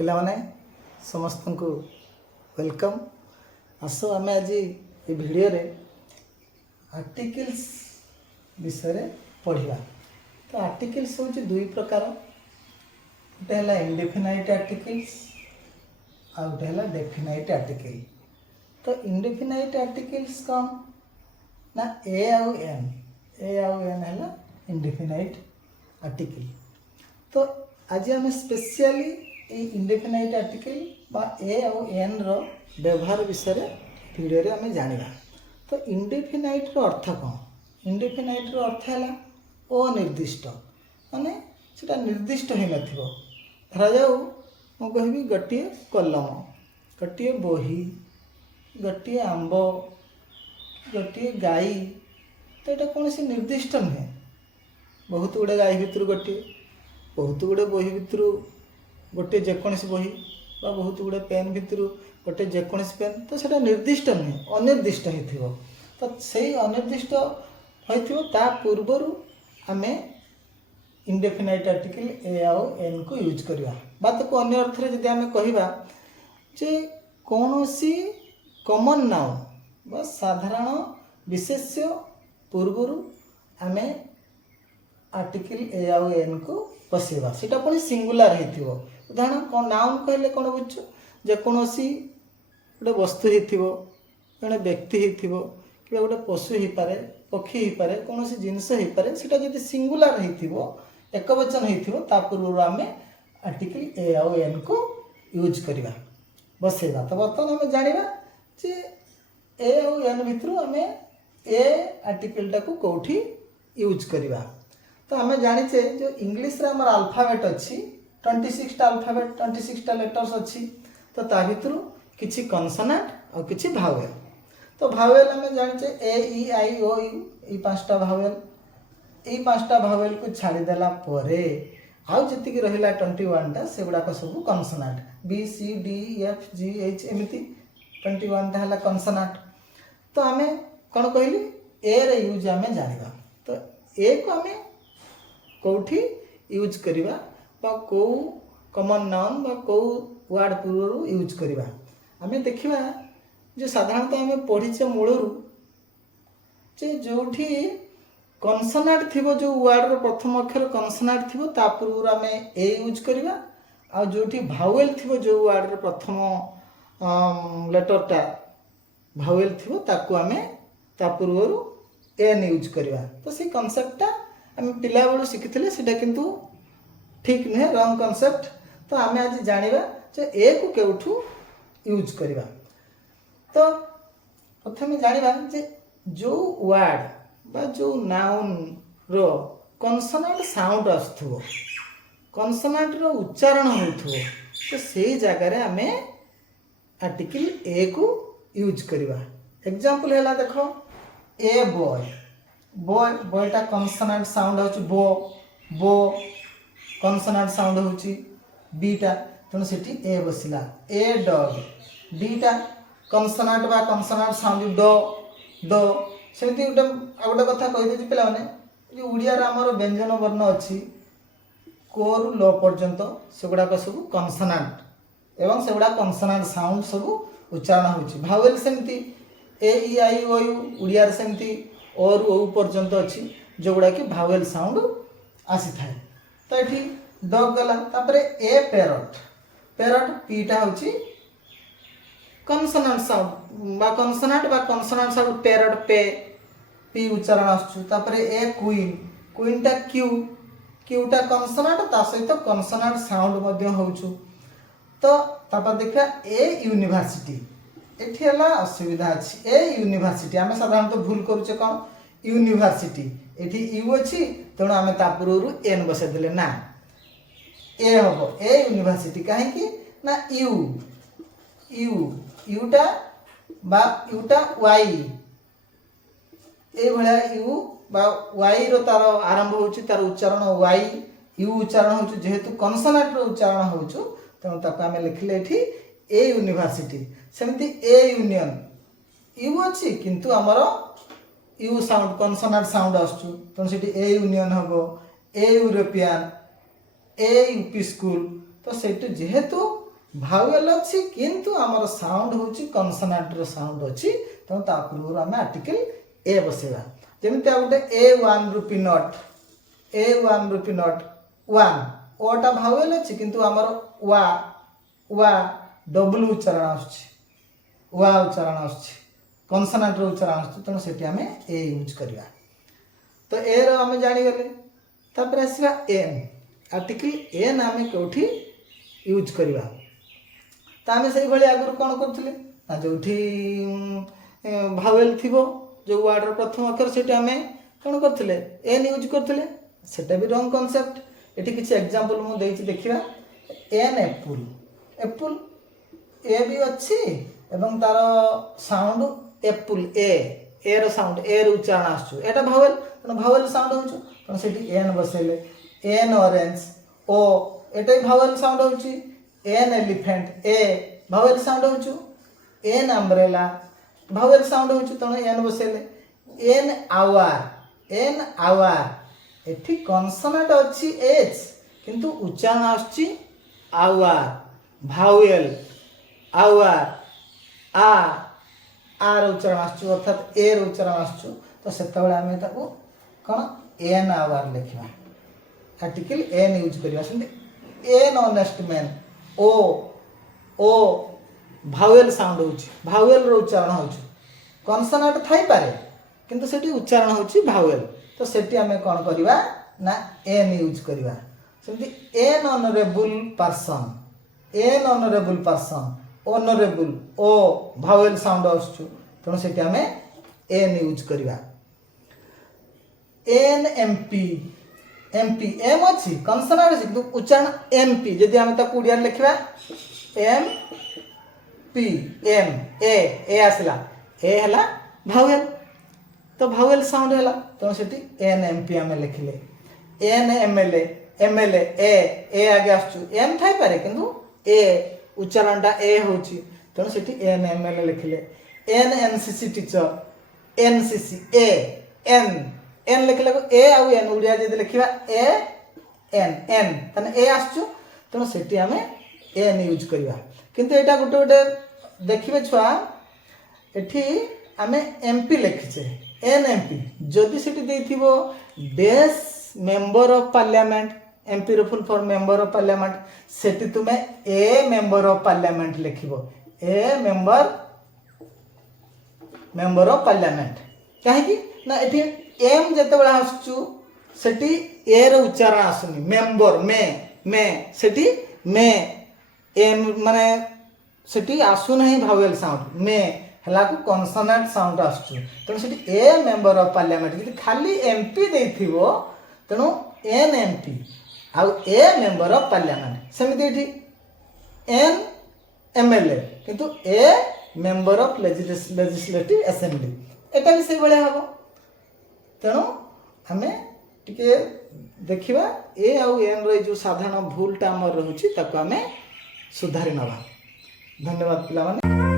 पिलाने समस्त को वेलकम। आसो आम आज ये वीडियो रे आर्टिकल्स विषय पढ़ा। तो आर्टिकल्स हूँ दुई प्रकार, गोटे है इंडेफिनाइट आर्टिकल्स आ गोटे है डेफिनाइट आर्टिकल। तो इंडेफिनाइट आर्टिकल्स कौन ना ए आउ एन है इंडेफिनाइट आर्टिकल। तो आज आम स्पेशली इंडेफिनाइट आर्टिकल बा ए आउ एन रो व्यवहार विषय वीडियो रे आम जानिबा। तो इंडेफिनाइट रो अर्थ कौन? इंडेफिनाइट रो अर्थ है अनिर्दिष्ट, माने सेटा निर्दिष्ट हो नथिबो। धरा जाऊ मु कहबी गोटे कलम, गोटे बही, गोटे आंब, गोटे गाई, तो ये कौन सी निर्दिष्ट नुहे। बहुत गुड़े गाई भितर गोटे, बहुत गुड़े बही भितर गोटे जेकोसी बही, बहुत गुड़े पेन भितर गोटे जेकोसी पेन, तो सेटा निर्दिष्ट नुहे, अनिर्दिष्ट हो। तो से अनिर्दिष्ट होता पूर्वर आम इंडेफिनाइट आर्टिकल ए आउ एन को यूज करवा। बात को अन्य अर्थ में जब आम कहवा जे कौन सी कॉमन नाउन बा साधारण विशेष्य पूर्वर आम आर्टिकल ए आउ एन को पसेवा, सीटा पुणी सिंगुलर हो। उदाहरण नाउन कहले कौन बुझ, जेकोसी गोटे वस्तु हो, जड़े व्यक्ति हो, कि गोटे पशु हो पारे, पक्षी हो पारे, कौन सी जिनस हो पारे, सीटा जब सिंगुलर हो एक वचन हो पूर्व आम आर्टिकल ए आउ एन को यूज करवा बसेगा। तो बर्तमान आम जाना जे ए आउ एन भितर आम ए आर्टिकल टाको कौटी यूज करवा। तो आम जाचे जो इंग्लीश रे हमर अल्फाबेट अच्छी 26 टा अल्फाबेट 26 टा लेटर्स अच्छी। तो ता भितर किछि कॉन्सोनेंट और किछि भावेल। तो भावेल आम जाचे A E I O U, ई पांचटा भावेल। ई पांचटा भावेल को छाड़ी देला परे आउ जतिक रहिला 21 टा से गुडा सब consonant, B C D F G H एमती 21 टा हला कॉन्सोनेंट। तो आम कौन कहली ए रे यूज आम जानिबा। तो ए को आम कौटी यूज करवा बा कौ कॉमन नाउन बा कौ वर्ड पूर्व यूज करवा। आम देखा जो साधारणतः आम पढ़ीचे मूलरू जे जोठी कॉन्सोनेंट थिबो, जो वर्ड रो प्रथम अक्षर कॉन्सोनेंट थिबो ता पूर्व आम ए यूज करवा। आ जोठी भावेल थिबो, जो वर्ड रो प्रथम लेटरटा भावेल थिबो ताकू आम ता पूर्व एन यूज करवा। तो से कॉन्सेप्टटा आम पिला बेलू शिखिथिले, सेटा किंतु ठीक नुहे, रंग कॉन्सेप्ट। तो आम आज जानिबा जे ए को केउठू यूज करवा। तो प्रथमे जानिबा जे जो वर्ड बा जो नाउन रो कॉन्सोनेंट साउंड आसुथबो, कॉन्सोनेंट रो उच्चारण होथबो, तो सेही जगह रे आमे आर्टिकल ए को यूज करवा। एग्जांपल हैला देखो ए बॉय, बॉय बॉयटा कॉन्सोनेंट साउंड होची बो, बो कॉन्सोनेंट साउंड होची बीटा, तेणु सेठी ए बसिला। ए डॉग, डीटा कॉन्सोनेंट बा कॉन्सोनेंट साउंड डो, दो। सेमती गोटे कथा कहीदे पे ओडिया आमर व्यंजन वर्ण अच्छी को रु ल पर्यंत, से गुड़ाक सब कॉन्सोनेंट एवं से गुड़ा कॉन्सोनेंट साउंड सब उच्चारण होची। भावेल सेमती ए E I O you Odia सेमती ओ रु ओ पर्यंत अच्छी, जो गुड़ा कि भावेल साउंड आसी थाए। तो ये डग गला। तापर ए पैरट, पैरट पीटा होची कॉन्सोनेंट साउंड बा कॉन्सोनेंट साउंड पैरट पे पी उच्चारण आसुछु। तापर ए क्वीन, क्वीनटा क्यू, क्यूटा कॉन्सोनेंट ता सहित कॉन्सोनेंट साउंड मध्य होउछु। तो तापर देखा ए यूनिवर्सिटी, एठी हला असुविधा अछि ए यूनिवर्सिटी। आमे साधारणतः भूल करूचे कोन यूनिवर्सिटी, एठी यू अछि तेणु आमे ता पूर्वरु एन बसे देले ना, ए हबो ए यूनिवर्सिटी। काहे कि ना यू यू यूटा बा यूटा वाई, ए भलिया यू बा वाई रो तार आरंभ होची, तार उच्चारण वाई यू उच्चारण होची। जेहेतु कॉन्सोनेंट रो उच्चारण होचु तेणु ताको आमे लिखले एठी ए यूनिवर्सिटी। सेमती ए यूनियन, यू अछि किंतु हमरो यू साउंड कॉन्सोनेंट साउंड आसुछु, तेणु सेठी ए यूनियन हबो। ए यूरोपियन, ए यूपी स्कूल, तो सेठी जेहेतु भावेल अच्छी किंतु आमर साउंड होची कॉन्सोनेंट रो साउंड अच्छी तेणु ता पूर्व आम आर्टिकल ए बसेगा जमी गोटे A1 रु पीनट A1 रु पीनट 1 ओटा भावेल अच्छी किंतु आमर वा वा डबल उच्चारण आसुची वा उच्चारण आसुची कॉन्सोनेंट रो उच्चारण आसुची तेणु सेठी आम ए यूज करवा तो ए रो आम जानीगले तापर आसवा एन आर्टिकल एन आम कौटी यूज करवा तो आम से भाई आगुरी कौन करुले ना जो भावेल थी जो वार्डर प्रथम अक्षर से आम कौन करते एन यूज करते सेटा भी रंग कनसेप्ट ये किसी एग्जांपल मुझे देखा एन एप्पल एप्पल ए भी अच्छी एवं तार साउंड एप्पल ए रो साउंड ए रो उच्चारण आसुचु एटा भावेल तेणु भावेल साउंड होचु तेणु सेठी एन बसेले एन ऑरेंज ओ एटा भी भावेल साउंड होची an elephant E vowel sound होचु एन अम्ब्रेला भावेल साउंड होचु तेणु एन बसेले एन आवर एठी कॉन्सोनेंट अच्छी एच किंतु उच्चारण आसुची आवर भावेल आवर आर उच्चारण आसुचु अर्थात ए रो उच्चारण आसुचु तो सेतबेले आमे ताको कोन एन आवर लिखिबा आर्टिकल एन यूज करबा सेंति an honest man O vowel sound होची भावेल रो उच्चारण होची कॉन्सोनेंट थाई पारे किंतु सेठी उच्चारण होची भावेल तो सेठी आमे कोन करबा ना एन यूज करबा सेंति an honourable person honourable O vowel sound आसुचु तेणु सेठी आमे एन यूज करबा एन एमपी एमपी एम अच्छी कॉन्सोनेंट अच्छी किंतु उच्चारण एमपी जदि आमे ता कुडिया लिखबा एम पी एम ए आसला ए हला भावेल तो भावेल साउंड हला तेणु सेठी एन एमपी आमे लिखिले एन एमएलए एमएलए ए आगे आसुचु एम थाई पारे किंतु ए उच्चारणटा ए होची तेणु सेठी एन एमएलए लिखिले एन एनसीसी टीचर एनसीसी ए एन लिखले ए आउ एन उड़िया जदि लिखिबा ए एन एन तने ए आसुचु तेणु सेठी आमे एन यूज करबा किंतु एटा गोटे गोटे देखिबे छुआ एठी आमे एमपी लिखिछे एन एमपी जदि सेठी देथिबो डेस मेंबर ऑफ पार्लियामेंट एमपी रो full form member of parliament सेठी तुमे ए मेंबर ऑफ पार्लियामेंट लिखिबो ए मेंबर ऑफ पार्लियामेंट काहे कि ना एठी एम जते बडा आसुचु सेठी ए रो उच्चारण आसुनी मेंबर मे सेठी मे एम माने सेठी आसु नहीं भावेल साउंड मे हला को कॉन्सोनेंट साउंड आसुचु तेणु सेठी ए मेंबर ऑफ पार्लियामेंट जदि खाली एमपी देथिबो तेणु एन एमपी आउ ए मेंबर ऑफ पार्लियामेंट सेमिति एठी एन एमएलए किंतु ए मेंबर ऑफ लेजिस्लेटिव असेंबली एटा भी से भले हबो तेणु आमे टिके देखिबा ए आउ एन रो जो साधारण भूलटा हमर रहउची ताको आमे सुधारि नबा धन्यवाद पिला माने।